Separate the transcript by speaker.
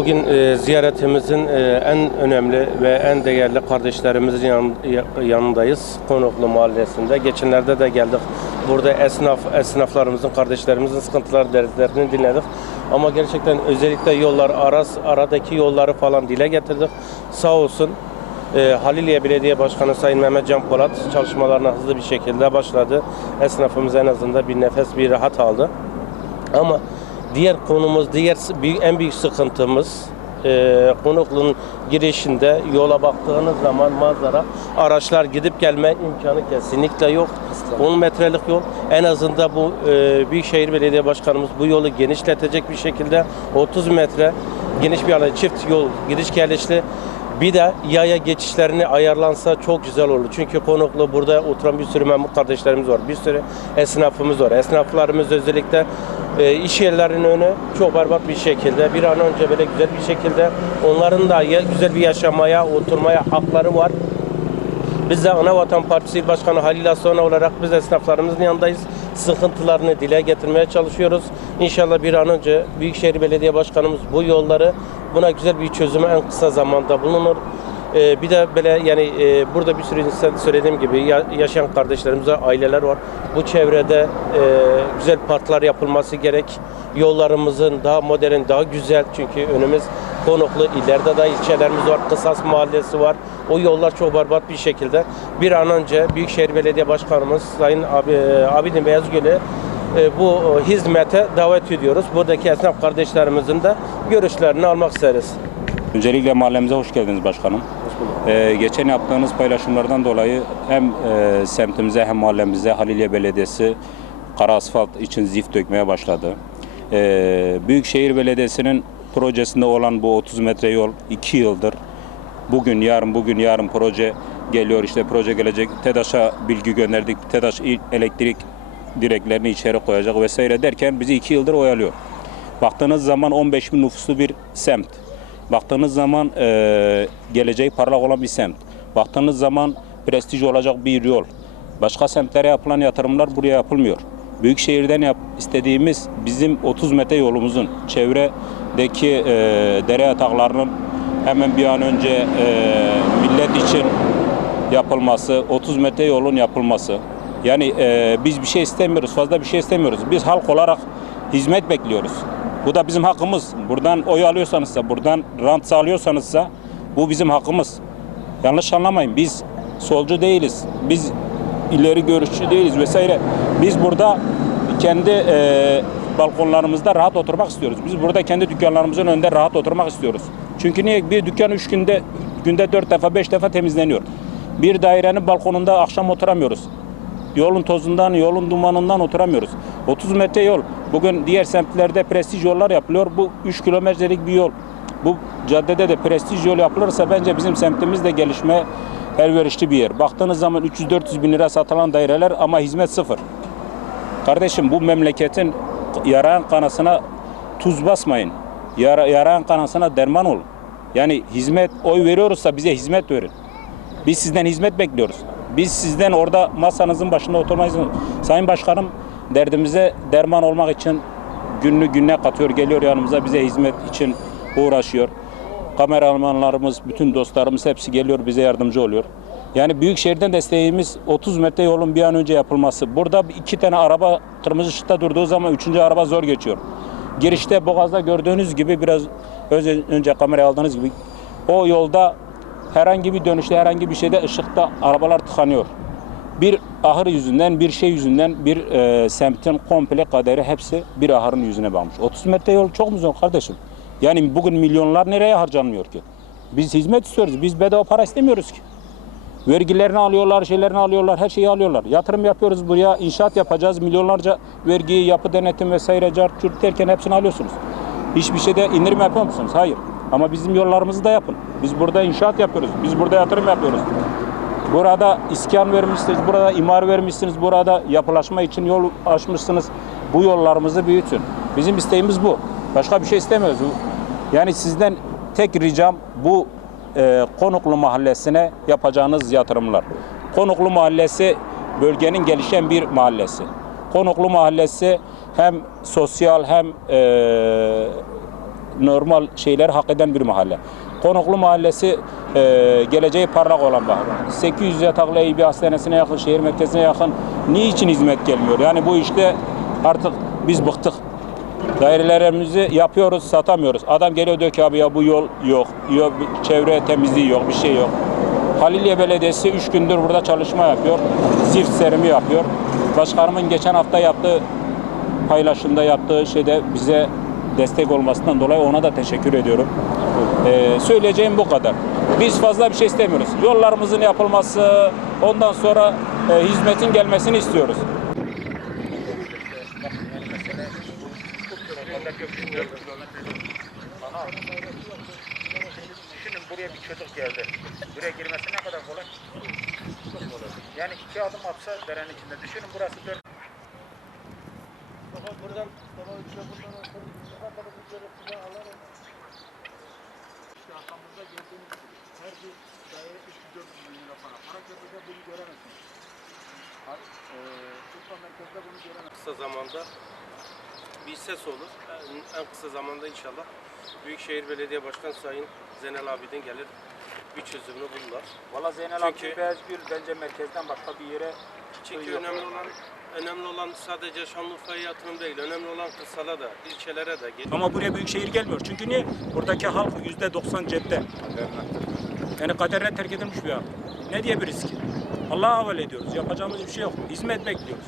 Speaker 1: Bugün e, ziyaretimizin e, en önemli ve en değerli kardeşlerimizin yan- ya- yanındayız. Konuklu Mahallesi'nde. Geçenlerde de geldik. Burada esnaf esnaflarımızın, kardeşlerimizin sıkıntılar, dertlerini dinledik. Ama gerçekten özellikle yollar, aras, aradaki yolları falan dile getirdik. Sağ olsun e, Haliliye Belediye Başkanı Sayın Mehmet Can Polat çalışmalarına hızlı bir şekilde başladı. Esnafımız en azından bir nefes, bir rahat aldı. Ama diğer konumuz, diğer büyük, en büyük sıkıntımız e, konukluğun girişinde yola baktığınız zaman manzara araçlar gidip gelme imkanı kesinlikle yok. 10 metrelik yol. En azından bu e, Büyükşehir Belediye Başkanımız bu yolu genişletecek bir şekilde 30 metre geniş bir alan çift yol giriş gelişli bir de yaya geçişlerini ayarlansa çok güzel olur. Çünkü konuklu burada oturan bir sürü memur kardeşlerimiz var. Bir sürü esnafımız var. Esnaflarımız özellikle e, iş yerlerinin önü çok berbat bir şekilde bir an önce böyle güzel bir şekilde onların da güzel bir yaşamaya, oturmaya hakları var. Biz de Anavatan Partisi İl Başkanı Halil Aslan olarak biz esnaflarımızın yanındayız. Sıkıntılarını dile getirmeye çalışıyoruz. İnşallah bir an önce Büyükşehir Belediye Başkanımız bu yolları buna güzel bir çözüme en kısa zamanda bulunur. Ee, bir de böyle yani e, burada bir sürü insan söylediğim gibi ya- yaşayan kardeşlerimiz var, aileler var. Bu çevrede e, güzel parklar yapılması gerek. Yollarımızın daha modern, daha güzel çünkü önümüz konuklu. ileride de ilçelerimiz var, Kısas Mahallesi var. O yollar çok berbat bir şekilde. Bir an önce Büyükşehir Belediye Başkanımız Sayın Abi, e, Abidin Beyazgül'ü e, bu e, hizmete davet ediyoruz. Buradaki esnaf kardeşlerimizin de görüşlerini almak isteriz.
Speaker 2: Öncelikle mahallemize hoş geldiniz başkanım. Ee, geçen yaptığınız paylaşımlardan dolayı hem e, semtimize hem mahallemize Haliliye Belediyesi kara asfalt için zift dökmeye başladı. Ee, Büyükşehir Belediyesi'nin projesinde olan bu 30 metre yol 2 yıldır bugün yarın bugün yarın proje geliyor işte proje gelecek. TEDAŞ'a bilgi gönderdik. TEDAŞ elektrik direklerini içeri koyacak vesaire derken bizi 2 yıldır oyalıyor. Baktığınız zaman 15 bin nüfuslu bir semt. Baktığınız zaman e, geleceği parlak olan bir semt. Baktığınız zaman prestij olacak bir yol. Başka semtlere yapılan yatırımlar buraya yapılmıyor. Büyükşehir'den yap, istediğimiz bizim 30 metre yolumuzun çevredeki e, dere yataklarının hemen bir an önce e, millet için yapılması, 30 metre yolun yapılması. Yani e, biz bir şey istemiyoruz, fazla bir şey istemiyoruz. Biz halk olarak hizmet bekliyoruz. Bu da bizim hakkımız. Buradan oy alıyorsanızsa, buradan rant sağlıyorsanızsa bu bizim hakkımız. Yanlış anlamayın. Biz solcu değiliz. Biz ileri görüşçü değiliz vesaire. Biz burada kendi e, balkonlarımızda rahat oturmak istiyoruz. Biz burada kendi dükkanlarımızın önünde rahat oturmak istiyoruz. Çünkü niye? Bir dükkan üç günde günde dört defa beş defa temizleniyor. Bir dairenin balkonunda akşam oturamıyoruz. Yolun tozundan, yolun dumanından oturamıyoruz. 30 metre yol. Bugün diğer semtlerde prestij yollar yapılıyor. Bu 3 kilometrelik bir yol. Bu caddede de prestij yol yapılırsa bence bizim semtimiz de gelişme elverişli bir yer. Baktığınız zaman 300-400 bin lira satılan daireler ama hizmet sıfır. Kardeşim bu memleketin yarayan kanasına tuz basmayın. Yara, yarayan kanasına derman olun. Yani hizmet, oy veriyoruzsa bize hizmet verin. Biz sizden hizmet bekliyoruz. Biz sizden orada masanızın başında oturmayız. Sayın Başkanım derdimize derman olmak için günlü gününe katıyor, geliyor yanımıza bize hizmet için uğraşıyor. Kameramanlarımız, bütün dostlarımız hepsi geliyor bize yardımcı oluyor. Yani Büyükşehir'den desteğimiz 30 metre yolun bir an önce yapılması. Burada iki tane araba kırmızı ışıkta durduğu zaman üçüncü araba zor geçiyor. Girişte Boğaz'da gördüğünüz gibi biraz önce, kameraya aldığınız gibi o yolda herhangi bir dönüşte herhangi bir şeyde ışıkta arabalar tıkanıyor. Bir ahır yüzünden, bir şey yüzünden bir e, semtin komple kaderi hepsi bir ahırın yüzüne bakmış. 30 metre yol çok mu zor kardeşim? Yani bugün milyonlar nereye harcanmıyor ki? Biz hizmet istiyoruz. Biz bedava para istemiyoruz ki. Vergilerini alıyorlar, şeylerini alıyorlar, her şeyi alıyorlar. Yatırım yapıyoruz buraya, inşaat yapacağız. Milyonlarca vergi, yapı denetim vesaire, cart, cürt derken hepsini alıyorsunuz. Hiçbir şeyde indirim yapıyor musunuz? Hayır. Ama bizim yollarımızı da yapın. Biz burada inşaat yapıyoruz. Biz burada yatırım yapıyoruz. Burada iskan vermişsiniz, burada imar vermişsiniz, burada yapılaşma için yol açmışsınız. Bu yollarımızı büyütün. Bizim isteğimiz bu. Başka bir şey istemiyoruz. Yani sizden tek ricam bu e, Konuklu Mahallesi'ne yapacağınız yatırımlar. Konuklu Mahallesi bölgenin gelişen bir mahallesi. Konuklu Mahallesi hem sosyal hem e, normal şeyler hak eden bir mahalle. Konuklu Mahallesi e, geleceği parlak olan mahalle. 800 yataklı bir hastanesine yakın, şehir merkezine yakın. Niçin hizmet gelmiyor? Yani bu işte artık biz bıktık. Dairelerimizi yapıyoruz, satamıyoruz. Adam geliyor diyor ki abi ya bu yol yok, yok çevre temizliği yok, bir şey yok. Haliliye Belediyesi 3 gündür burada çalışma yapıyor. Zift serimi yapıyor. Başkanımın geçen hafta yaptığı paylaşımda yaptığı şeyde bize destek olmasından dolayı ona da teşekkür ediyorum. Ee, söyleyeceğim bu kadar. Biz fazla bir şey istemiyoruz. Yollarımızın yapılması, ondan sonra e, hizmetin gelmesini istiyoruz.
Speaker 3: Düşünün buraya bir çocuk geldi. Buraya girmesi ne kadar kolay? Çok kolay. Yani iki adım atsa derenin içinde. Düşünün burası dört. İşte arkamızda gördüğünüz her bir daire 300-400 milyon lira para. Karaköy'de bunu göremezsiniz. Urfa merkezde bunu göremezsiniz.
Speaker 1: kısa zamanda bir ses olur. En, en kısa zamanda inşallah Büyükşehir Belediye Başkanı Sayın Zenel Abidin gelir bir çözümünü bulurlar.
Speaker 3: Valla Zeynel
Speaker 1: Çünkü-
Speaker 3: Abdül Beyazgül bence merkezden başka bir yere
Speaker 1: Çünkü
Speaker 3: Yok.
Speaker 1: önemli olan önemli olan sadece Şanlıurfa'ya yatırım değil. Önemli olan kırsala da, ilçelere de.
Speaker 4: Ama buraya büyükşehir gelmiyor. Çünkü niye? Buradaki halk yüzde 90 cepte. Yani kaderine terk edilmiş bir halk. Ne diyebiliriz ki? Allah'a havale ediyoruz. Yapacağımız bir şey yok. Hizmet bekliyoruz.